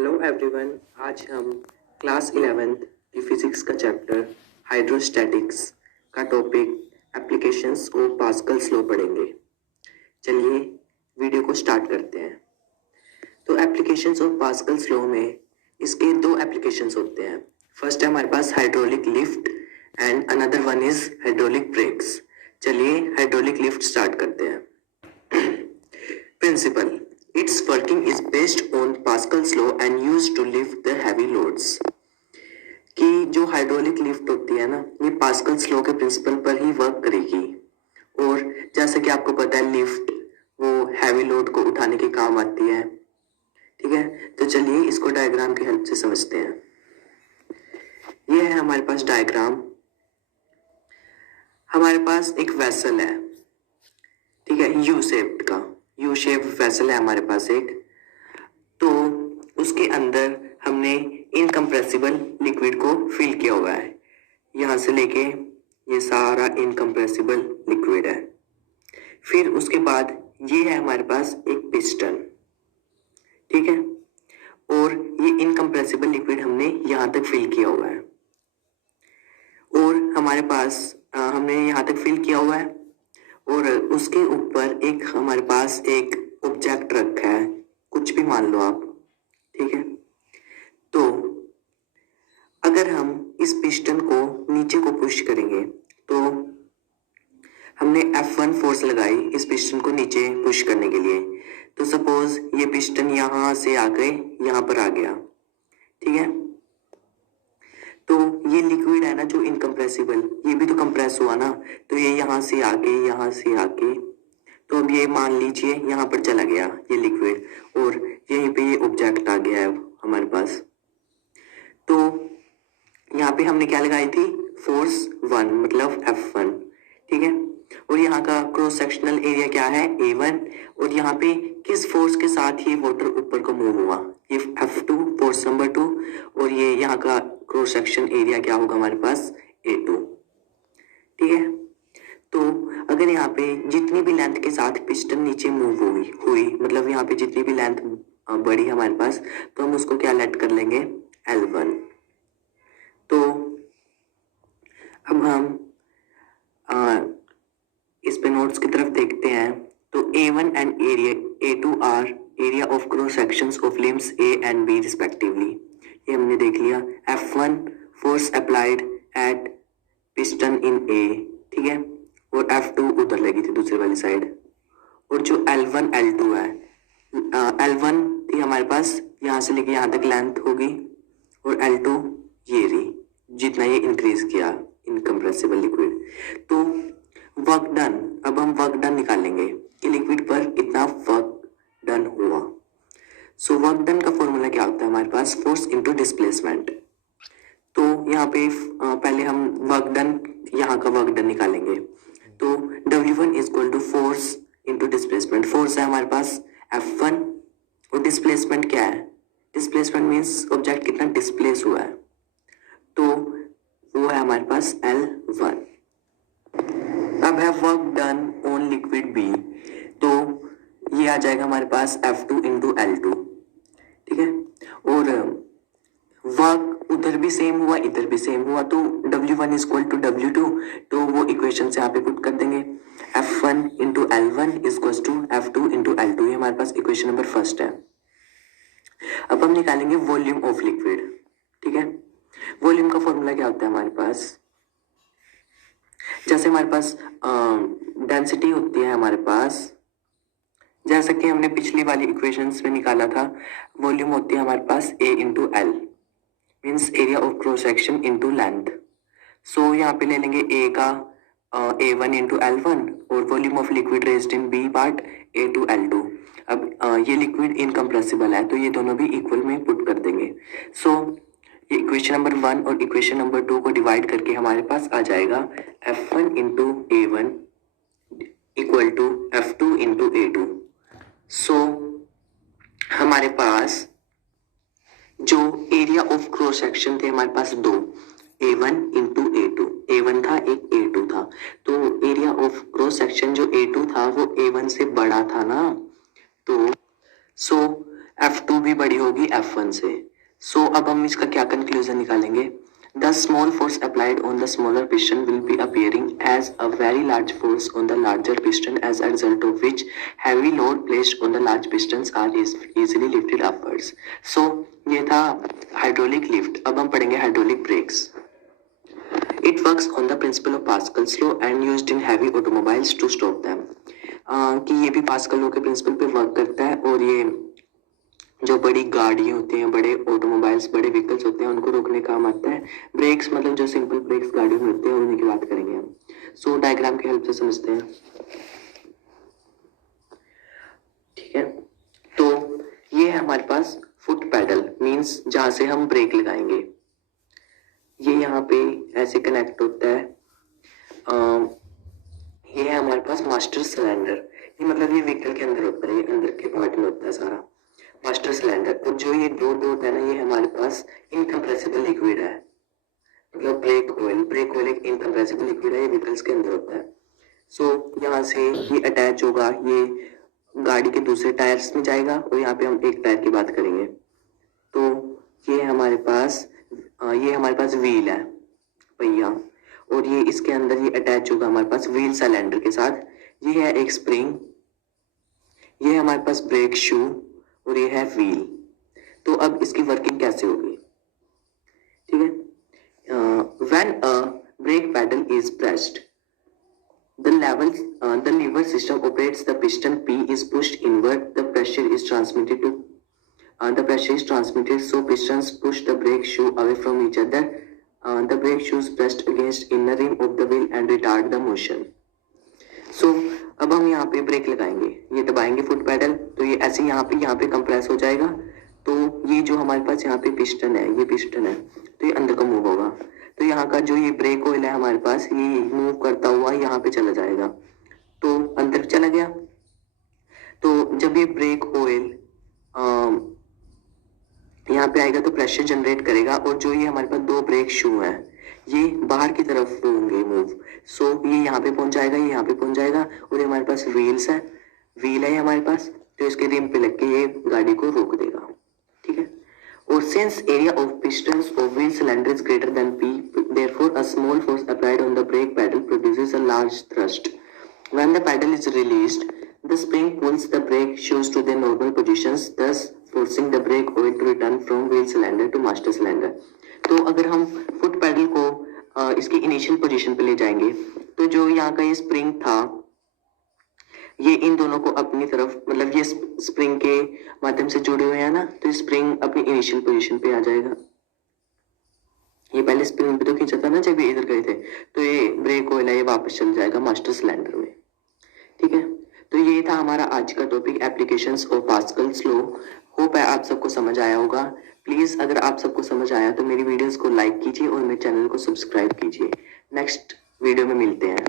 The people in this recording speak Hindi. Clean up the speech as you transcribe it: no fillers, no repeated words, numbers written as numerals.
हेलो एवरीवन, आज हम क्लास 11th की फिजिक्स का चैप्टर हाइड्रोस्टैटिक्स का topic applications of Pascal's law पढ़ेंगे। चलिए वीडियो को स्टार्ट करते हैं। तो एप्लीकेशंस ऑफ पास्कल्स लॉ में इसके दो एप्लीकेशंस होते हैं। फर्स्ट है हमारे पास hydraulic lift and another one is hydraulic brakes. चलिए हाइड्रोलिक लिफ्ट स्टार्ट करते हैं। Principle, its working is based on Pascal's law and used to lift the heavy loads। कि जो हाइड्रोलिक लिफ्ट होती है ना, ये पास्कल्स लॉ के प्रिंसिपल पर ही वर्क करेगी। और जैसे कि आपको पता है लिफ्ट वो हैवी लोड को उठाने के काम आती है। ठीक है, तो चलिए इसको डायग्राम की हेल्प से समझते हैं। ये है हमारे पास डायग्राम। हमारे पास एक वेसल है, ठीक है, यू शेप्ड का, यू शेप वेसल है हमारे पास एक। तो उसके अंदर हमने इनकम्प्रेसिबल लिक्विड को फिल किया हुआ है। यहाँ से लेके ये सारा इनकम्प्रेसिबल लिक्विड है। फिर उसके बाद ये है हमारे पास एक पिस्टन, ठीक है, और ये इनकम्प्रेसिबल लिक्विड हमने यहाँ तक फिल किया हुआ है। और हमारे पास हमने यहाँ तक फिल किया हुआ है और उसके ऊपर एक हमारे पास एक ऑब्जेक्ट रखा है, कुछ भी मान लो आप, ठीक है। तो अगर हम इस पिस्टन को नीचे को पुश करेंगे तो हमने F1 फोर्स लगाई इस पिस्टन को नीचे पुश करने के लिए। तो सपोज ये पिस्टन यहाँ से आके यहाँ पर आ गया, ठीक है। तो ये लिक्विड है ना जो इनकम्प्रेसिबल, ये भी तो कंप्रेस हुआ ना, तो ये यहाँ से आके तो अब ये मान लीजिए यहाँ पर चला गया ये लिक्विड और यहीं पे ये ऑब्जेक्ट आ गया है हमारे पास। तो यहाँ पे हमने क्या लगाई थी, फोर्स 1 मतलब F1, ठीक है। और यहाँ का क्रॉस सेक्शनल एरिया क्या है, A1। और यहाँ पे किस फोर्स के साथ ये वाटर ऊपर को मूव हुआ, ये F2 फोर्स नंबर 2। और ये यहाँ का क्रॉस सेक्शन एरिया क्या होगा हमारे पास, A2, ठीक है। तो अगर यहाँ पे जितनी भी लेंथ के साथ पिस्टन नीचे मूव हुई मतलब यहाँ पे जितनी भी लेंथ बढ़ी हमारे पास, तो हम उसको क्या लेट कर लेंगे, L1। तो अब हम इस पे नोट्स की तरफ देखते हैं। तो A1 and area A2 are area of cross sections of limbs A and B respectively. ये हमने देख लिया। F1 force applied at piston in A, ठीक है, और F2 उधर लगी थी दूसरी वाली साइड। और जो L1 L2 है, L1 थी हमारे पास यहाँ से लेके यहाँ तक लेंथ होगी और L2 ये रही, जितना ये इंक्रीज किया इनकम्प्रेसिबल लिक्विड। तो वर्क डन, अब हम वर्क डन निकालेंगे कि लिक्विड पर कितना वर्क डन हुआ। सो वर्क डन का फॉर्मूला क्या होता है हमारे पास, फोर्स इनटू डिस्प्लेसमेंट। तो यहाँ पे पहले हम वर्क डन, यहाँ का वर्क डन निकालेंगे। तो W1 is equal to force into displacement. Force है हमारे पास F1 और डिस्प्लेसमेंट क्या है, डिस्प्लेसमेंट मीन्स ऑब्जेक्ट कितना डिस्प्लेस हुआ है, तो वो है हमारे पास L1। अब है work done on liquid B, तो ये आ जाएगा हमारे पास F2 इंटू L2, ठीक है। और वर्क उधर भी सेम हुआ इधर भी सेम हुआ, तो W1 is equal to W2, तो वो इक्वेशन से यहाँ पे पुट कर देंगे। F1 into L1 is equal to F2 into L2, ये हमारे पास इक्वेशन नंबर फर्स्ट है। अब हम निकालेंगे वॉल्यूम ऑफ लिक्विड, ठीक है। वॉल्यूम का फॉर्मूला क्या होता है हमारे पास, जैसे हमारे पास डेंसिटी होती है हमारे पास, जैसा कि हमने पिछली वाली इक्वेशंस में निकाला था, वॉल्यूम होती है हमारे पास A into L, means area of cross section into length. So यहाँ पे ले लेंगे A का A1 इंटू L1 और volume of liquid raised in B part A2 L2। अब ये लिक्विड इनकम्प्रेसिबल है तो ये दोनों भी इक्वल में पुट कर देंगे। सो ये इक्वेशन नंबर 1 और इक्वेशन नंबर 2 को डिवाइड करके हमारे पास आ जाएगा F1 into A1 equal to F2 into A2। So हमारे पास जो एरिया ऑफ क्रॉस सेक्शन थे हमारे पास दो, A1 इंटू A2, A1 था एक A2 था, तो एरिया ऑफ क्रॉस सेक्शन जो A2 था वो A1 से बड़ा था ना, तो सो F2 भी बड़ी होगी F1 से। सो अब हम इसका क्या कंक्लूजन निकालेंगे? The small force applied on the smaller piston will be appearing as a very large force on the larger piston, as a result of which heavy load placed on the large pistons are easily lifted upwards. So ये था हाइड्रोलिक लिफ्ट। अब हम पढ़ेंगे hydraulic breaks. It works on the principle of Pascal's law and used in heavy automobiles to stop them. कि ये भी पास्कल लॉ के प्रिंसिपल पे वर्क करता है और ये जो बड़ी गाड़ी होती हैं, बड़े ऑटोमोबाइल्स, बड़े व्हीकल्स होते हैं, उनको रोकने काम आता है। ब्रेक्स मतलब जो सिंपल ब्रेक्स गाड़ियों में होते हैं उन्हीं की बात करेंगे हम। सो डायग्राम की हेल्प से समझते हैं। ठीक है, तो ये है हमारे पास फुट पैडल, मींस जहां से हम ब्रेक लगाएंगे। ये यहाँ पे ऐसे कनेक्ट होता है। ये है हमारे पास मास्टर सिलेंडर। ये मतलब ये व्हीकल के अंदर होता है, ये अंदर के पार्ट में होता है सारा मास्टर सिलेंडर। और जो ये डॉट है ना, ये हमारे पास इनकम्प्रेसिबल लिक्विड है, मतलब ब्रेक ऑयल एक इनकम्प्रेसिबल लिक्विड है, ये व्हीकल्स के अंदर होता है। सो यहाँ से ये अटैच होगा, ये गाड़ी के दूसरे टायर्स में जाएगा और यहाँ पे हम एक टायर की बात करेंगे। तो ये हमारे पास व्हील है, पहिया, और ये इसके अंदर ये अटैच होगा हमारे पास व्हील सिलेंडर के साथ। ये है एक स्प्रिंग, ये है हमारे पास ब्रेक शू और ये है व्हील। तो अब इसकी वर्किंग कैसे होगी? ठीक है, when a brake pedal is pressed, the lever system operates, the piston P is pushed inward, the pressure is transmitted, so pistons push the brake shoe away from each other. The brake shoes pressed against inner rim of the wheel and retard the motion. So अब हम यहाँ पे ब्रेक लगाएंगे, ये दबाएंगे फुट पैडल, तो ये ऐसे यहाँ पे कंप्रेस हो जाएगा। तो ये जो हमारे पास यहाँ पे पिस्टन है, ये पिस्टन है, तो ये अंदर को मूव होगा। तो यहाँ का जो ये ब्रेक ऑयल है हमारे पास, ये मूव करता हुआ यहाँ पे चला जाएगा, तो अंदर चला गया। तो जब ये ब्रेक ऑयल यहाँ पे आएगा तो प्रेशर जनरेट करेगा, और जो ये हमारे पास दो ब्रेक शू हैं ये बाहर की तरफ होंगे मूव। सो ये यहाँ पे पहुंच जाएगा, ये यहाँ पे पहुंच जाएगा, और ये हमारे पास व्हील है हमारे पास, तो इसके रिम पे लग के ये गाड़ी को रोक देगा। ठीक है, और since area of pistons of wheel cylinder is greater than P, therefore a small force applied on the brake pedal produces a large thrust. When the pedal is released, the spring pulls the brake shoes to their normal positions, thus forcing the brake oil to return from wheel cylinder to master cylinder. तो अगर हम फुट पैडल को इसकी इनिशियल पोजीशन पे ले जाएंगे, तो जो यहाँ का ये स्प्रिंग था, ये इन दोनों को अपनी तरफ, मतलब ये स्प्रिंग के माध्यम से जुड़े हुए हैं ना, तो स्प्रिंग अपनी इनिशियल पोजीशन पे आ जाएगा। ये पहले स्प्रिंग पे तो खींचा था ना जब ये इधर गए थे, तो ये ब्रेक ऑयल है, ये वापस चल जाएगा मास्टर सिलेंडर में। ठीक है, तो ये था हमारा आज का topic, applications of Pascal's law. Hope है आप सबको समझ आया होगा। प्लीज अगर आप सबको समझ आया तो मेरी वीडियोस को लाइक कीजिए और मेरे चैनल को सब्सक्राइब कीजिए। नेक्स्ट वीडियो में मिलते हैं।